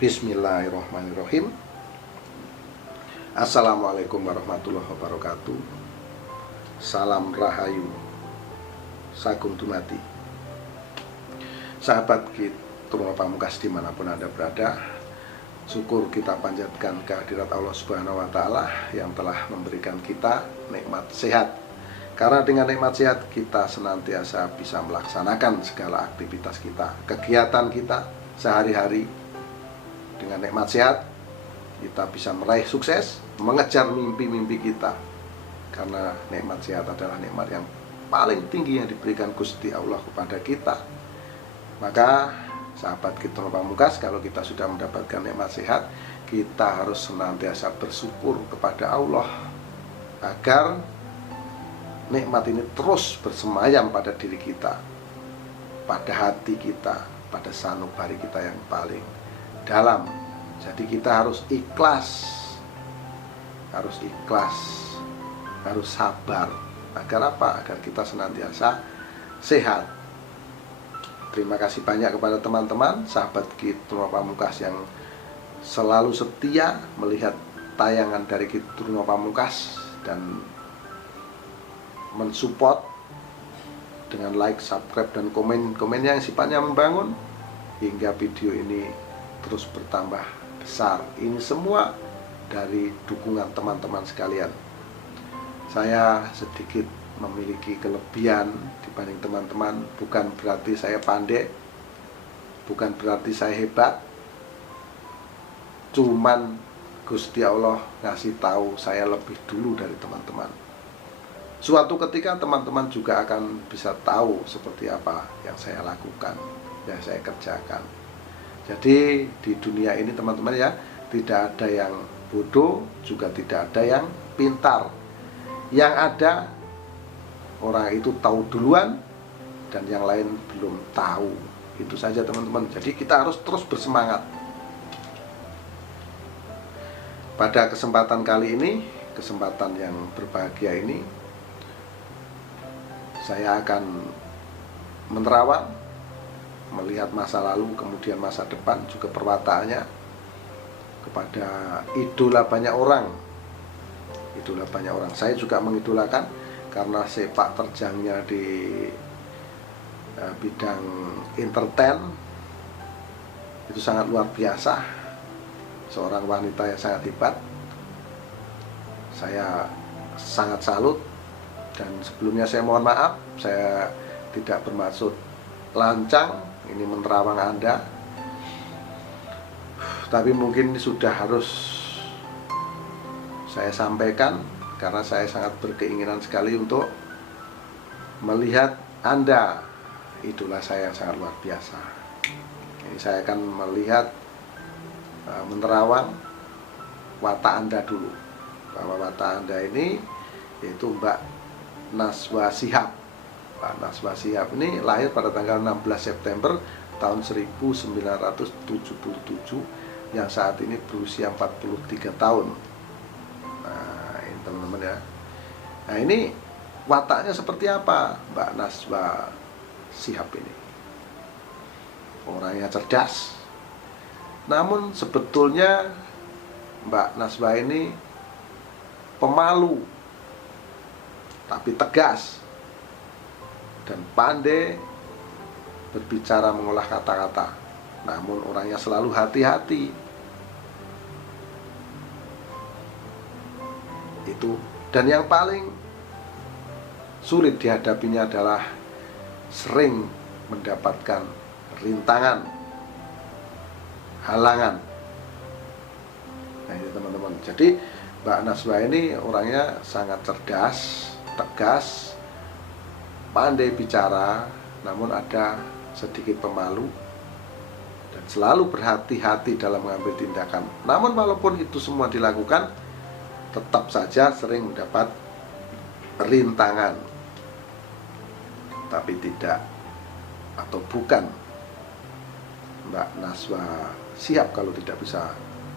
Bismillahirrahmanirrahim. Assalamualaikum warahmatullahi wabarakatuh. Salam Rahayu, Sagung Dumadi. Sahabat Truno Pamungkas dimanapun Anda berada, syukur kita panjatkan kehadirat Allah Subhanahu wa Ta'ala yang telah memberikan kita nikmat sehat. Karena dengan nikmat sehat kita senantiasa bisa melaksanakan segala aktivitas kita, kegiatan kita sehari-hari. Dengan nikmat sehat kita bisa meraih sukses, mengejar mimpi-mimpi kita. Karena nikmat sehat adalah nikmat yang paling tinggi yang diberikan Gusti Allah kepada kita. Maka sahabat Truno Pamungkas, kalau kita sudah mendapatkan nikmat sehat, kita harus senantiasa bersyukur kepada Allah agar nikmat ini terus bersemayam pada diri kita, pada hati kita, pada sanubari kita yang paling dalam. Jadi kita harus ikhlas, harus sabar. Agar apa? Agar kita senantiasa sehat. Terima kasih banyak kepada teman-teman sahabat Truno Pamungkas yang selalu setia melihat tayangan dari Truno Pamungkas dan mensupport dengan like, subscribe, dan komen yang sifatnya membangun hingga video ini terus bertambah besar. Ini semua dari dukungan teman-teman sekalian. Saya sedikit memiliki kelebihan dibanding teman-teman. Bukan berarti saya pandai, bukan berarti saya hebat. Cuman Gusti Allah ngasih tahu saya lebih dulu dari teman-teman. Suatu ketika teman-teman juga akan bisa tahu seperti apa yang saya lakukan, yang saya kerjakan. Jadi di dunia ini teman-teman ya, tidak ada yang bodoh, juga tidak ada yang pintar. Yang ada orang itu tahu duluan dan yang lain belum tahu. Itu saja teman-teman. Jadi kita harus terus bersemangat. Pada kesempatan kali ini, kesempatan yang berbahagia ini, saya akan menerawang, melihat masa lalu, kemudian masa depan, juga perwataannya kepada idola banyak orang. Idola banyak orang. Saya juga mengidolakan karena sepak terjangnya di bidang entertain itu sangat luar biasa. Seorang wanita yang sangat hebat. Saya sangat salut. Dan sebelumnya saya mohon maaf, saya tidak bermaksud lancang ini menerawang Anda. Tapi mungkin sudah harus saya sampaikan karena saya sangat berkeinginan sekali untuk melihat Anda, idola saya yang sangat luar biasa. Ini saya akan melihat, menerawang watak Anda dulu. Bahwa watak Anda ini yaitu Mbak Naswa Shihab. Pak Naswa Shihab ini lahir pada tanggal 16 September tahun 1977 yang saat ini berusia 43 tahun. Nah, ini teman-teman ya. Nah, ini wataknya seperti apa Mbak Naswa Shihab ini? Orangnya cerdas. Namun sebetulnya Mbak Naswa ini pemalu, tapi tegas dan pandai berbicara, mengolah kata-kata. Namun orangnya selalu hati-hati. Itu. Dan yang paling sulit dihadapinya adalah sering mendapatkan rintangan, halangan. Nah ini teman-teman. Jadi Mbak Naswa ini orangnya sangat cerdas, tegas, pandai bicara, namun ada sedikit pemalu dan selalu berhati-hati dalam mengambil tindakan. Namun walaupun itu semua dilakukan, tetap saja sering mendapat rintangan. Tapi tidak atau bukan Mbak Naswa Shihab kalau tidak bisa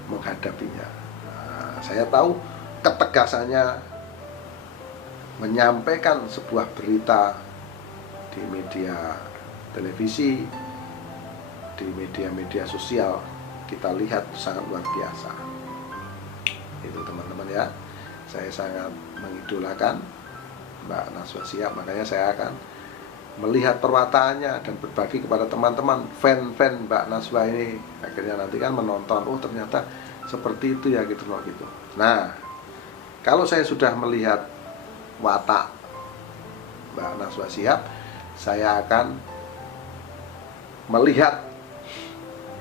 menghadapinya. Nah, saya tahu ketegasannya menyampaikan sebuah berita di media televisi, di media-media sosial kita lihat sangat luar biasa. Itu teman-teman ya, saya sangat mengidolakan Mbak Najwa Shihab, makanya saya akan melihat perwataannya dan berbagi kepada teman-teman fan-fan Mbak Najwa ini. Akhirnya nanti kan menonton, oh ternyata seperti itu ya, gitu loh gitu. Nah, kalau saya sudah melihat watak Mbak Najwa Shihab, saya akan melihat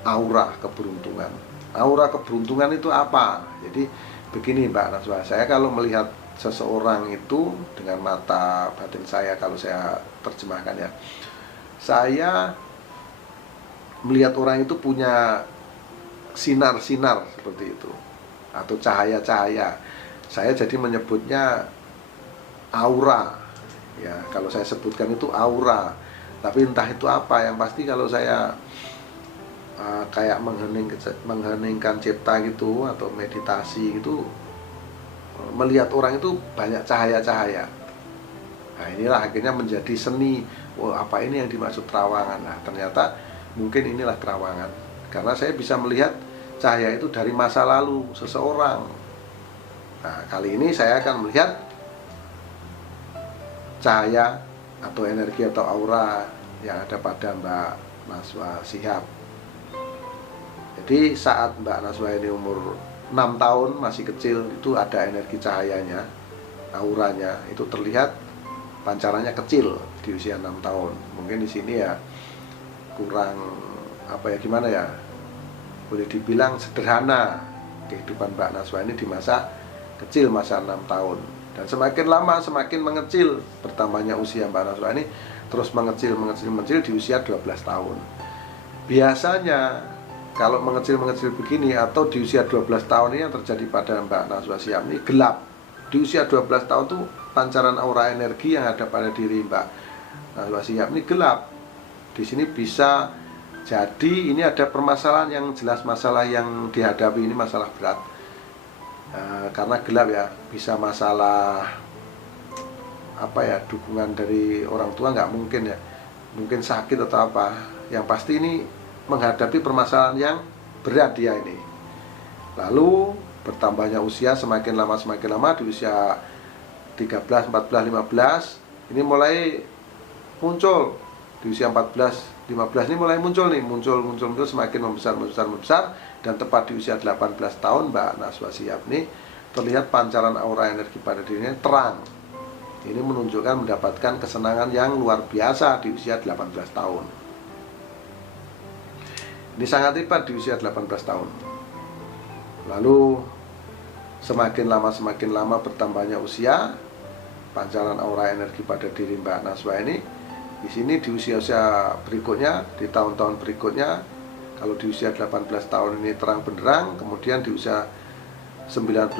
aura keberuntungan. Aura keberuntungan itu apa? Jadi begini Mbak Najwa, saya kalau melihat seseorang itu dengan mata batin saya, kalau saya terjemahkan ya, saya melihat orang itu punya sinar-sinar seperti itu, atau cahaya-cahaya. Saya jadi menyebutnya aura ya, kalau saya sebutkan itu aura, tapi entah itu apa. Yang pasti kalau saya kayak mengheningkan cipta gitu, atau meditasi gitu, melihat orang itu banyak cahaya-cahaya. Nah inilah akhirnya menjadi seni. Oh, apa ini yang dimaksud terawangan? Nah ternyata mungkin inilah terawangan, karena saya bisa melihat cahaya itu dari masa lalu seseorang. Nah kali ini saya akan melihat cahaya atau energi atau aura yang ada pada Mbak Najwa Shihab. Jadi saat Mbak Najwa ini umur 6 tahun, masih kecil, itu ada energi cahayanya, auranya itu terlihat pancarannya kecil di usia 6 tahun. Mungkin di sini ya kurang apa ya, gimana ya, boleh dibilang sederhana kehidupan Mbak Najwa ini di masa kecil, masa 6 tahun. Dan semakin lama semakin mengecil, bertambahnya usia Mbak Najwa ini terus mengecil di usia 12 tahun. Biasanya kalau mengecil begini atau di usia 12 tahun ini yang terjadi pada Mbak Najwa Shihab ini gelap. Di usia 12 tahun tuh pancaran aura energi yang ada pada diri Mbak Najwa Shihab ini gelap. Di sini bisa jadi ini ada permasalahan yang jelas, masalah yang dihadapi ini masalah berat. Karena gelap ya, bisa masalah apa ya, dukungan dari orang tua nggak mungkin ya, mungkin sakit atau apa. Yang pasti ini menghadapi permasalahan yang berat dia ini. Lalu bertambahnya usia semakin lama di usia 13, 14, 15 ini mulai muncul. Di usia 14, 15 ini mulai muncul semakin membesar, dan tepat di usia 18 tahun Mbak Najwa Shihab ini terlihat pancaran aura energi pada dirinya terang. Ini menunjukkan mendapatkan kesenangan yang luar biasa di usia 18 tahun. Ini sangat hebat di usia 18 tahun. Lalu semakin lama bertambahnya usia, pancaran aura energi pada diri Mbak Najwa ini di sini di usia-usia berikutnya, di tahun-tahun berikutnya, kalau di usia 18 tahun ini terang benderang, kemudian di usia 19,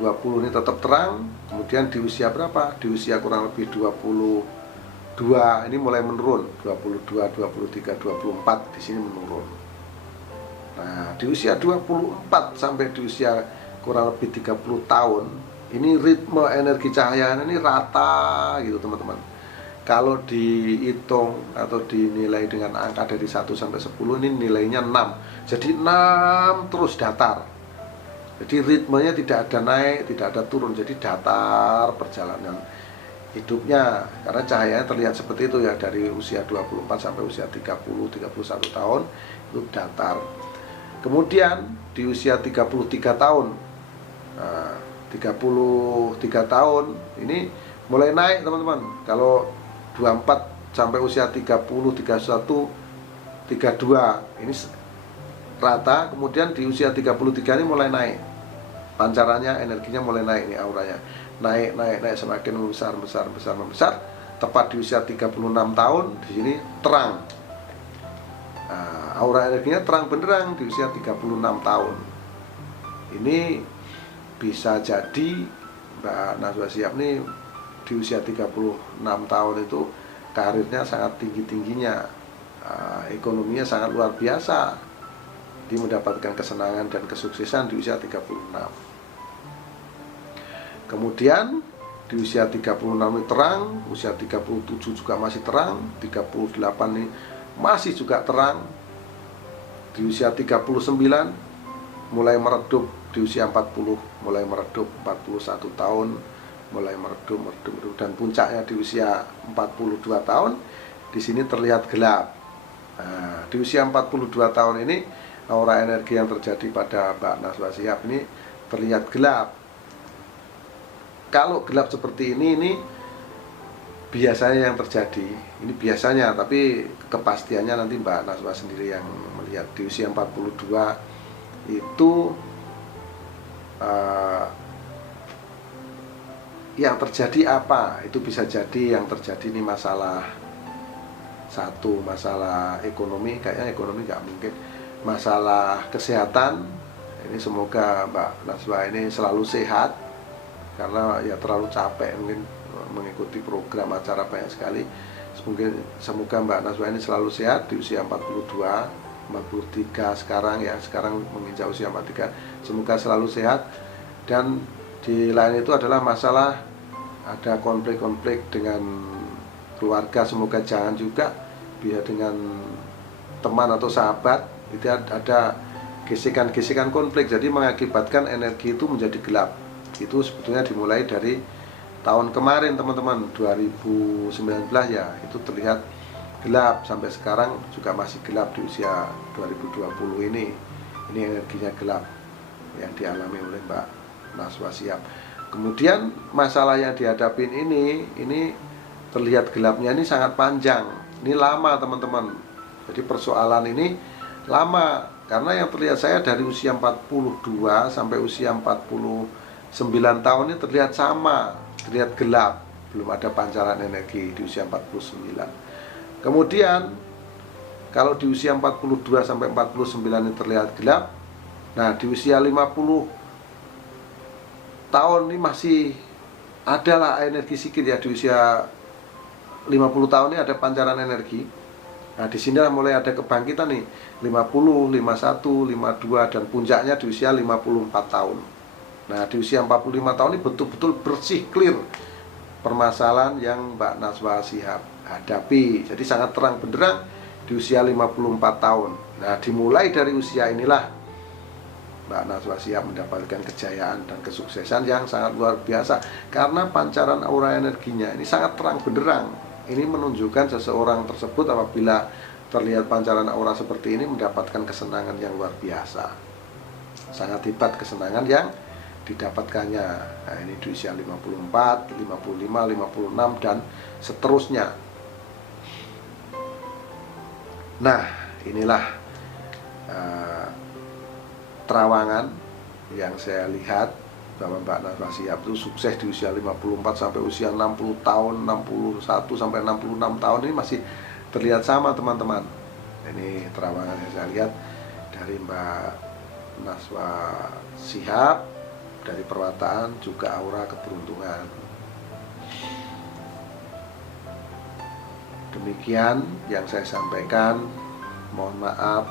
20 ini tetap terang, kemudian di usia berapa? Di usia kurang lebih 22 ini mulai menurun, 22, 23, 24 di sini menurun. Nah, di usia 24 sampai di usia kurang lebih 30 tahun, ini ritme energi cahaya ini rata gitu teman-teman. Kalau dihitung atau dinilai dengan angka dari 1 sampai 10 ini nilainya 6. Jadi 6 terus datar. Jadi ritmenya tidak ada naik, tidak ada turun. Jadi datar perjalanan hidupnya. Karena cahayanya terlihat seperti itu ya, dari usia 24 sampai usia 30, 31 tahun itu datar. Kemudian di usia 33 tahun, nah, 33 tahun ini mulai naik teman-teman. Kalau 24 sampai usia 30, 31, 32 ini rata. Kemudian di usia 33 ini mulai naik, pancarannya, energinya mulai naik, ini auranya naik semakin membesar. Tepat di usia 36 tahun di sini terang. Nah, aura energinya terang benderang di usia 36 tahun. Ini bisa jadi Mbak Najwa Shihab ini di usia 36 tahun itu karirnya sangat tinggi-tingginya, ekonominya sangat luar biasa. Dia mendapatkan kesenangan dan kesuksesan di usia 36. Kemudian di usia 36 ini terang, usia 37 juga masih terang, 38 ini masih juga terang, di usia 39 mulai meredup, di usia 40 mulai meredup, 41 tahun mulai meredup, dan puncaknya di usia 42 tahun. Di sini terlihat gelap. Nah, di usia 42 tahun ini aura energi yang terjadi pada Mbak Najwa Shihab ini terlihat gelap. Kalau gelap seperti ini biasanya yang terjadi. Ini biasanya, tapi kepastiannya nanti Mbak Najwa sendiri yang melihat. Di usia 42 itu yang terjadi apa? Itu bisa jadi yang terjadi ini masalah satu, masalah ekonomi. Kayaknya ekonomi nggak mungkin. Masalah kesehatan. Ini semoga Mbak Najwa ini selalu sehat, karena ya terlalu capek mungkin mengikuti program acara banyak sekali. Semoga Mbak Najwa ini selalu sehat di usia 42, 43 sekarang ya, sekarang menginjak usia 43. Semoga selalu sehat. Dan di lain itu adalah masalah ada konflik-konflik dengan keluarga, semoga jangan juga. Biar dengan teman atau sahabat itu ada gesekan-gesekan konflik, jadi mengakibatkan energi itu menjadi gelap. Itu sebetulnya dimulai dari tahun kemarin teman-teman, 2019 ya, itu terlihat gelap. Sampai sekarang juga masih gelap di usia 2020 ini. Ini energinya gelap yang dialami oleh Mbak Najwa Shihab. Kemudian masalah yang dihadapin ini terlihat gelapnya ini sangat panjang. Ini lama teman-teman. Jadi persoalan ini lama, karena yang terlihat saya dari usia 42 sampai usia 49 tahun ini terlihat sama, terlihat gelap, belum ada pancaran energi di usia 49. Kemudian kalau di usia 42 sampai 49 ini terlihat gelap, nah di usia 50 tahun ini masih adalah energi sedikit ya. Di usia 50 tahun ini ada pancaran energi. Nah, di sini mulai ada kebangkitan nih, 50, 51, 52, dan puncaknya di usia 54 tahun. Nah, di usia 45 tahun ini betul-betul bersih, clear permasalahan yang Mbak Najwa Shihab hadapi. Jadi sangat terang benderang di usia 54 tahun. Nah, dimulai dari usia inilah Mbak Najwa Shihab mendapatkan kejayaan dan kesuksesan yang sangat luar biasa, karena pancaran aura energinya ini sangat terang benderang. Ini menunjukkan seseorang tersebut apabila terlihat pancaran aura seperti ini mendapatkan kesenangan yang luar biasa. Sangat hebat kesenangan yang didapatkannya. Nah, ini di usia 54, 55, 56 dan seterusnya. Nah, inilah terawangan yang saya lihat bahwa Mbak Najwa Shihab itu sukses di usia 54 sampai usia 60 tahun, 61 sampai 66 tahun ini masih terlihat sama teman-teman. Ini terawangan yang saya lihat dari Mbak Najwa Shihab, dari perwataan juga aura keberuntungan. Demikian yang saya sampaikan. Mohon maaf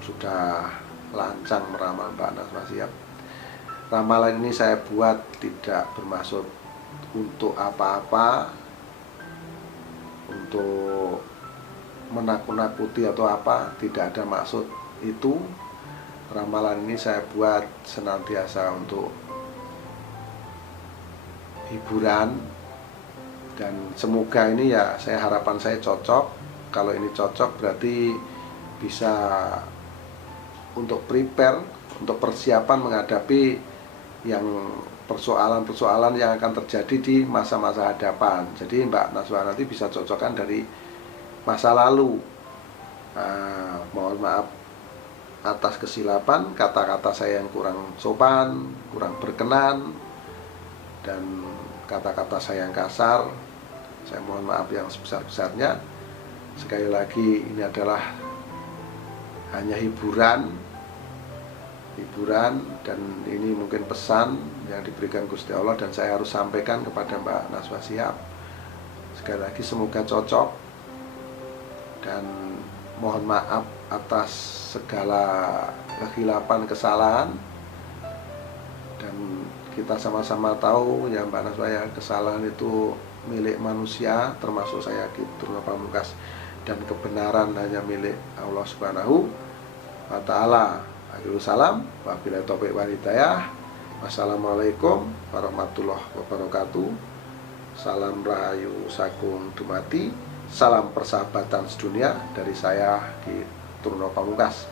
sudah lancang meramal Mbak Najwa Shihab. Ramalan ini saya buat tidak bermaksud untuk apa-apa, untuk menakut-nakuti atau apa, tidak ada maksud itu. Ramalan ini saya buat senantiasa untuk hiburan, dan semoga ini ya, harapan saya cocok. Kalau ini cocok berarti bisa untuk prepare, untuk persiapan menghadapi yang persoalan-persoalan yang akan terjadi di masa-masa hadapan. Jadi Mbak Najwa nanti bisa cocokkan dari masa lalu. Mohon maaf atas kesilapan, kata-kata saya yang kurang sopan, kurang berkenan, dan kata-kata saya yang kasar. Saya mohon maaf yang sebesar-besarnya. Sekali lagi, ini adalah hanya hiburan, dan ini mungkin pesan yang diberikan Gusti Allah dan saya harus sampaikan kepada Mbak Najwa Shihab. Sekali lagi semoga cocok, dan mohon maaf atas segala kehilapan, kesalahan. Dan kita sama-sama tahu ya Mbak Najwa ya, kesalahan itu milik manusia, termasuk saya Turuna Pamungkas, dan kebenaran hanya milik Allah Subhanahu. wa ta'ala. Akhirul salam, wabillahi taufiq wal hidayah. Wassalamualaikum warahmatullahi wabarakatuh. Salam rahayu sagung dumadi. Salam persahabatan sedunia dari saya, Ki Truno Pamungkas.